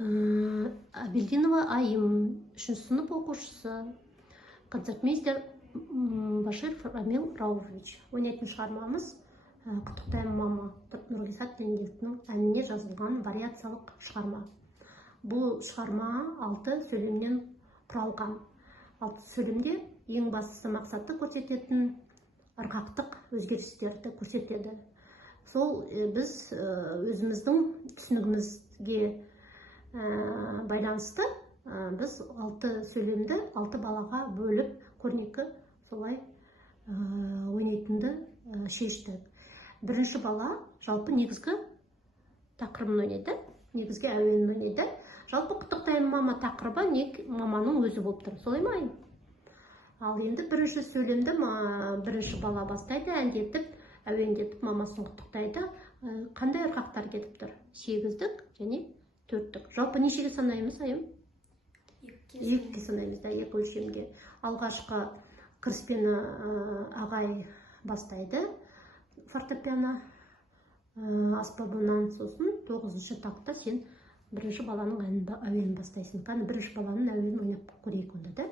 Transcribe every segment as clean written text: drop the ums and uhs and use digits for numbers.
Абельдинова Айым, 3 сынып оқушысы, концертмейстер Баширов Рамил Рауфович. Ойнайтын шығармамыз Құттықтаймын мама, Нұрғиса Тілендиевтің әніне жазылған вариациялық шығарма. Бұл шығарма 6 сөйлемнен құралған. 6 сөйлемде ең бастысы мақсатты көрсететін ырғақтық өзгерістерді көрсетеді. Сол біз өзіміздің түсінігімізге байланысты біз 6 сөйлемді 6 балаға бөліп көрнекі солай ойнайтынды шештік. Бірінші бала жалпы негізгі тақырыбын ойнайды, негізгі әуенін ойнайды. Жалпы Құттықтаймын мама тақырыбы маманың өзі болып тұр, солай ма? Ал енді бірінші сөйлемді бірінші бала бастайды, әндетіп, әуендетіп мамасын құттықтайды. Қандай ырғақтар кетіп тұр? 8-дік және 4-дік. Жалпы нешеге санаймыз, Айым? 2-ге санаймыз, 2 өлшемге. Алғашқы кіріспені ағай бастайды фортепиано аспабынан, сосын 9-шы такта сен бірінші баланың әуенін бастайсың. Қаны бірінші баланың әуенін ойнап көрейік онда да.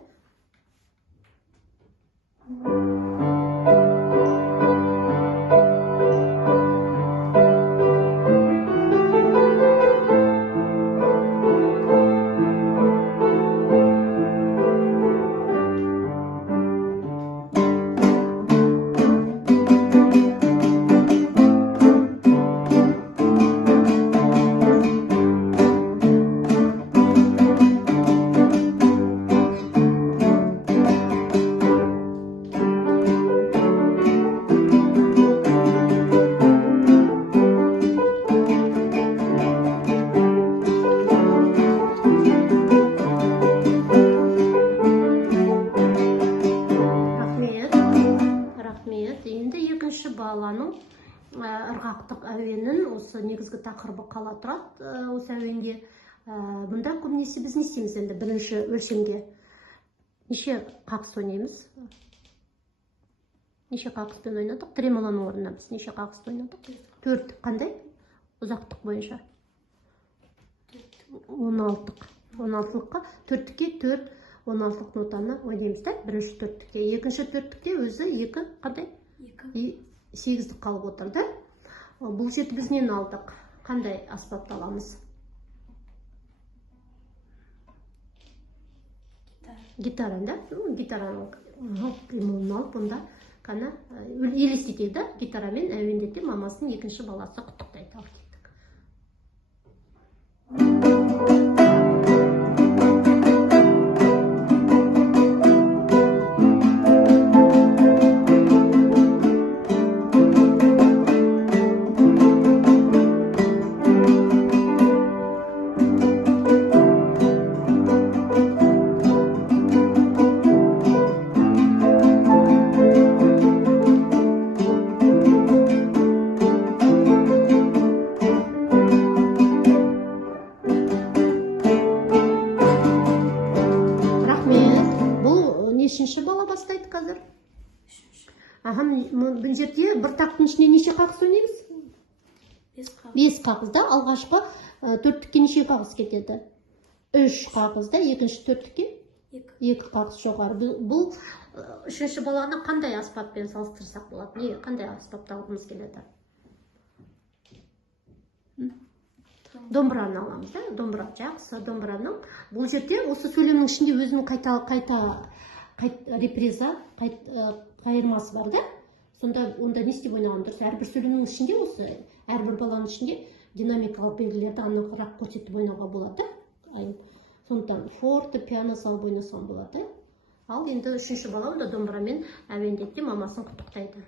Енді екінші баланың ырғақтық әуенін, осы негізгі тақырыбы қала тұрады осы әуенде. Бұнда көбінесе біз не істейміз енді бірінші өлшемде? Неше қақыс ойнаймыз? Неше қақыспен ойнадық? Тремоланың орнына біз неше қақысты ойнадық? 4. Қандай? Ұзақтық бойынша? 16-ық. 16-лыққа 4-ке 4, 16-лық нотаны ойнаймыз да, бірінші 4-ке. Екінші 4-ке өзі 2, қандай? 8-дік қалып отырды. Бұл жерді біз нені алдық? Қандай аспапты аламыз? Гитараны да? Гитараның қимылын алып, онда қана елестетеді, гитарамен әуендете мамасының екінші баласы құттықтайды. Нешінші бала бастайды қазір? Бұл жерде бір тақтың ішіне неше қағыс ойнаймыз? 5 қағыз да. Алғашқы 4-тікке неше қағыз кетеді? 3 қағыз да. Екінші 4-тікке 2 қағыз жоғары. Бұл үшінші баланы қандай аспаппен салыстырсақ болады? Қандай аспапты алғымыз келеді? Домбыраны аламыз да. Домбыра жақсы. Домбыраның бұл жерде осы сөйлемнің ішінде өзінің қайта реприза, қайырмасы бар да. Онда не істеп ойнаған дұрыс? Әрбір сөйлемнің ішінде осы, әрбір баланың ішінде динамикалық белгілерді анығырақ көрсетіп ойнауға болады. Сондықтан форте, пиано салып ойнасам болады. Ал енді үшінші бала онда домбырамен әуендетте мамасын құттықтайды.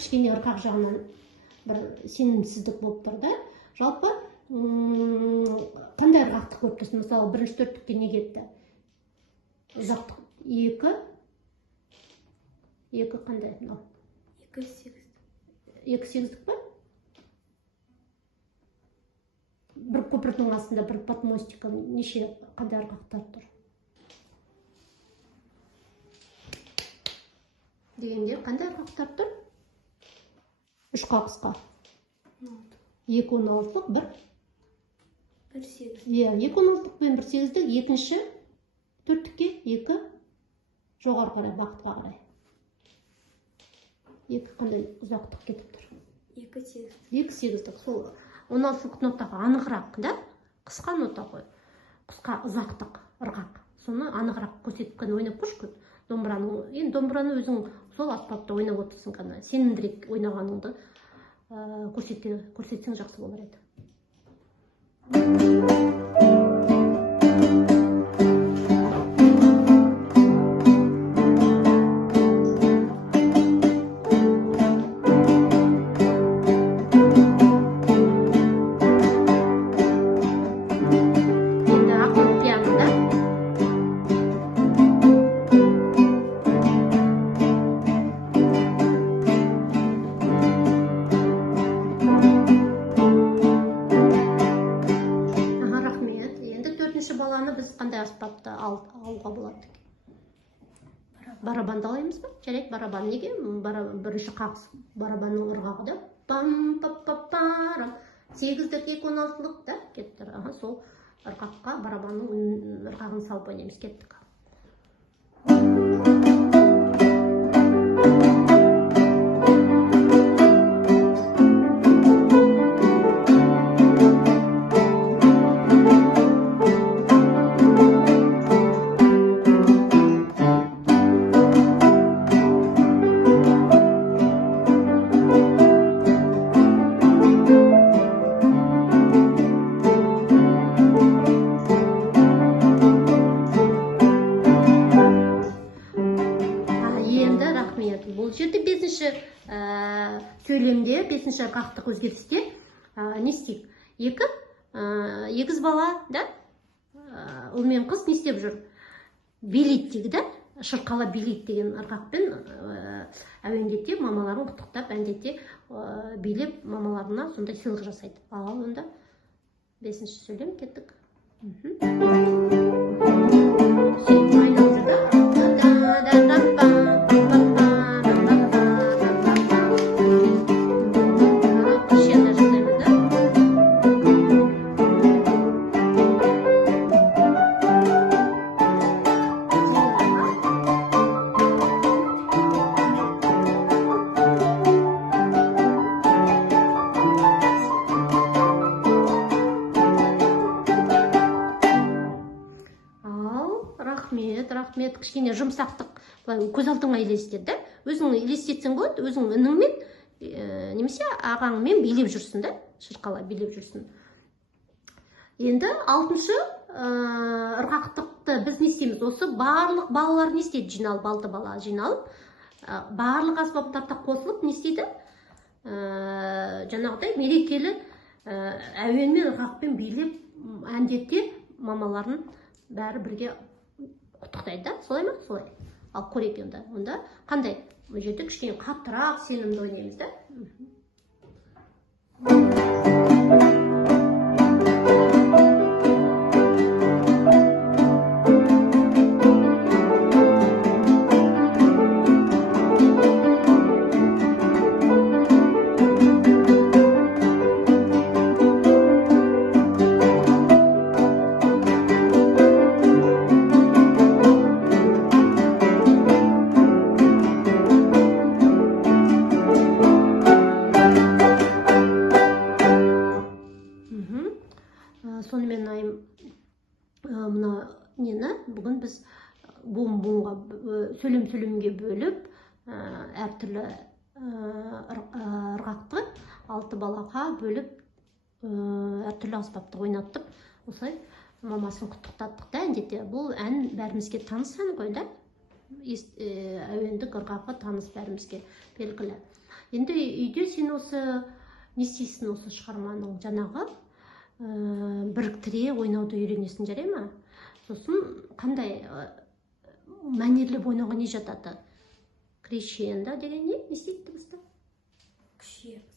Кішкене ырғақ жағынан бір сенімсіздік болып тұрды. Жалпы қандай ырғақтық көп тұрсын? Мысалы, бірінші төрттікке не кетті? Ұзақтық 2 қандай? 2 8. 2 8-дік па? Бір көпірдің астында бір подмостика неше қандай ырғақтар тұр? Дегенде қандай ырғақтар тұр? 3 қағысқа. 2 16-лық, 1 8. Иә, 2 16-лық пен 1 8-дік, екінші төрттікке 2 жоғары қарай, бақытқа қарай. 2 қандай ұзақтық кетіп тұр? 2 8. 2 8-дік. Сол 16-лық нотаға анығырақ, да? Қысқа нота қой. Қысқа ұзақтық ырғақ. Соны анығырақ көрсетіп қана ойнап көрші. Домбыраны өзің сол аспапта ойнап отырсың қана. Сенімдірек ойнағаныңды көрсетсең жақсы болар еді. Баланы біз қандай аспапта алуға болады? Барабанды алаймыз ба? Жарайды, барабан неге? Бірінші қағыс барабанның ырғағы да пам-пам-пам-парам. 8-дік 2 16-лық да кеттір. Сол ырғаққа барабанның ырғағын салып ойнаймыз. Кеттік. Бұл жерде 5-ші сөйлемде, 5-ші ырғақтық өзгерісте не істейік? Егіз бала, да? Ұл мен қыз не істеп жүр? Билейді дейді, да? Шырқала билейді деген ырғақпен әуендете, мамаларын құттықтап, әндете, билеп, мамаларына сондай сыйлық жасайды. Ал онда 5-ші сөйлем кеттік. Рахмет, кішкене жұмсақтық көз алдыңа елестеді. Өзің елестетсең болады, өзің үніңмен, немесе ағаңмен билеп жүрсің, да? Шырқала билеп жүрсің. Енді 6-шы ырғақтықты біз не істейміз? Осы барлық балалар не істейді? Жиналып, 6 бала жиналып, барлық аспаптарда қосылып не істейді? Жаңағыдай мерекелі әуенмен, ырғақпен билеп, әндете, мамаларын бәрі бірге құттықтайды, да? Солай ма? Солай. Ал көрейік енді. Онда қандай? Бұл жерде кішкене қаттырақ сенімді ойнаймыз, да? Сонымен мына нені бүгін біз буын-буынға сөйлем-сөйлемге бөліп әртүрлі ырғақты 6 балаға бөліп әртүрлі аспапта ойнаттық. Осылай мамасын құттықтаттық да әндете. Бұл ән бәрімізге таныс ән ғой, да? Әуендік ырғағы таныс бәрімізге белгілі. Енді үйде сен осы не істейсің осы шығарманың жаңағы біріктіре ойнауды үйренесің, жарай ма? Сосын қандай мәнерлеп ойнауға не жатады? Крещендо деген не істейді дыбысты?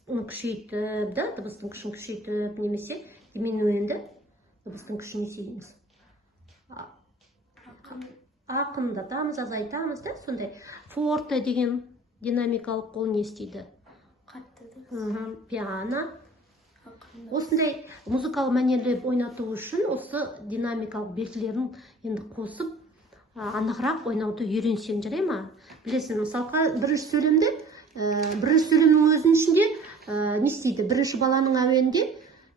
Күшейтіп, да, дыбыстың күшін күшейтіп, немесе дименуэнді дыбыстың күшін есейміз. Ақындатамыз, азайтамыз, да, сондай. Форте деген динамикалық қол не істейді? Пиано. Осындай музыкалы мәнерлеп ойнату үшін осы динамикалық белгілерін енді қосып, анығырақ ойнауды үйренсең, жарай ма? Білесің, мысалға, бірінші сөйлемнің өзінің ішінде не істейді? Бірінші баланың әуенінде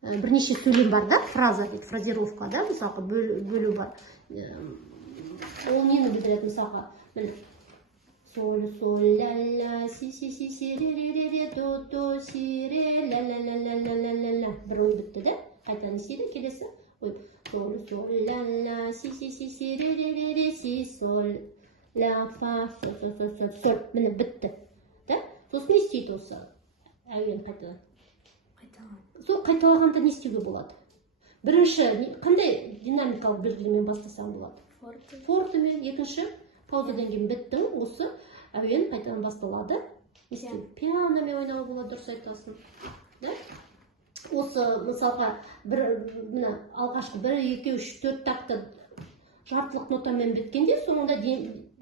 бірнеше сөйлем бар, да? Фраза дейді, фразировка, да? Мысалға, бөлу бар. Ол нені білдіреді, мысалға? Соль, соль, ля-ля, си-си-си-си, ре-ре-ре-ре, до-до, си-ре, ля-ля-ля-ля-ля-ля-ля. Бір ой бітті, да? Қайта не істейді? Келесі. Соль, соль, ля-ля, си-си-си-си, ре-ре-ре-ре, си-соль, ля-фа, соль. Міне, бітті. Да? Сосын не істейді осы әуен қайтадан? Сол қайталағанда не істеуге болады? Бірінші, қандай динамикалық белгілермен бастасаң болады? Фортемен, екінші, паузадан кейін біттің, осы әуен қайтадан басталады. Пианомен ойнауы болады, дұрыс айтасың. Осы, мысалға, алғашқы 1, 2, 3, 4 такты жартылық нотамен біткенде, соңында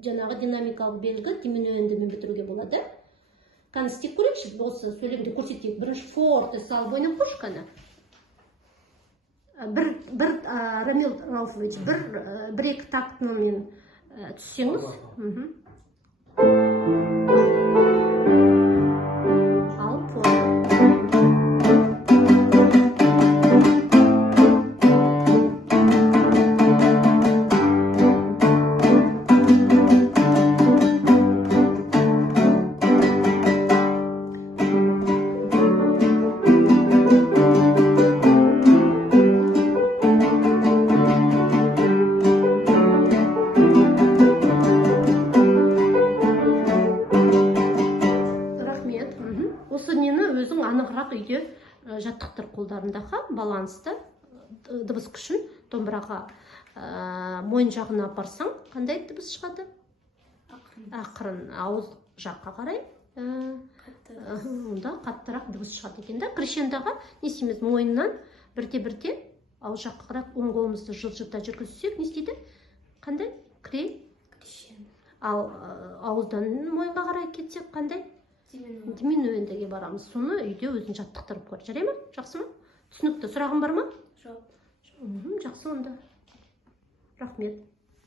жаңағы динамикалық белгі дименуэндімен бітіруге болады. Қаны істеп көрейікші, осы сөйлемді көрсетейік. Бірінші форте салып ойнап көрші қаны. Рамил Рауфович, бір-екі тактымен түссеңіз. Ал форте. Өзің анығырақ үйде жаттықтыр қолдарындағы балансты дыбыс күшін домбыраға мойын жағына апарсаң, қандай дыбыс шығады? Ақырын, ауыз жаққа қарай онда қаттырақ дыбыс шығады екен. Крещендоға не істейміз? Мойыннан бірте-бірте ауыз жаққа қарай оң қолымызды жылжыта жүргізсек, не істейді? Қандай? Крещендо. Ал ауыздан мойынға қарай кетсек, қандай? Дименуэндіге барамыз. Соны үйде өзін жаттықтырып көр. Жарай ма? Жақсы ма? Түсінікті. Сұрағың бар ма? Жоқ. Жақсы онда. Рахмет.